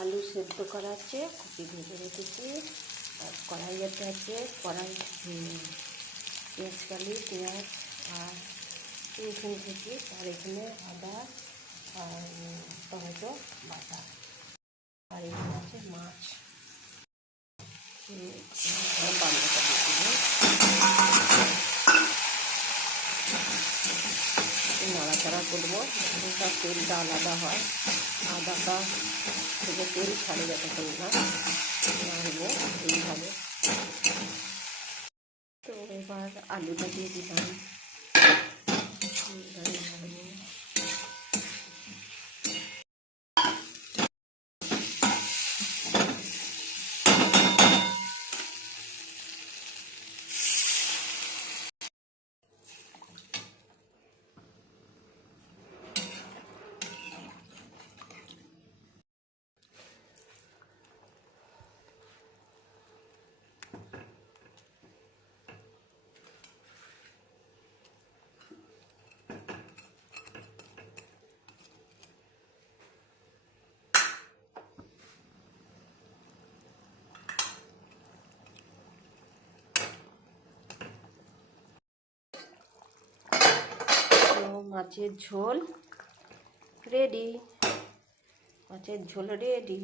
আলু সেদ্ধ করা আছে কপি ভেজে রেখেছি। আর কড়াইয়াতে আছে কড়াই পেঁয়াজ কালি পেঁয়াজ আর রসুন থেকে আর এখানে আদা আর টমেটো বাটা। আর এখানে আছে মাছ। নাড়াচাড়া করব তেলটা আলাদা হয়। আদাটা থেকে তেল ছাড়ে যতক্ষণ না নাড়বো এইভাবে। তো এবার আলুটা দিয়ে দিলাম এইবারে নাড়বো। তো মাছের ঝোল রেডি। মাছের ঝোল রেডি।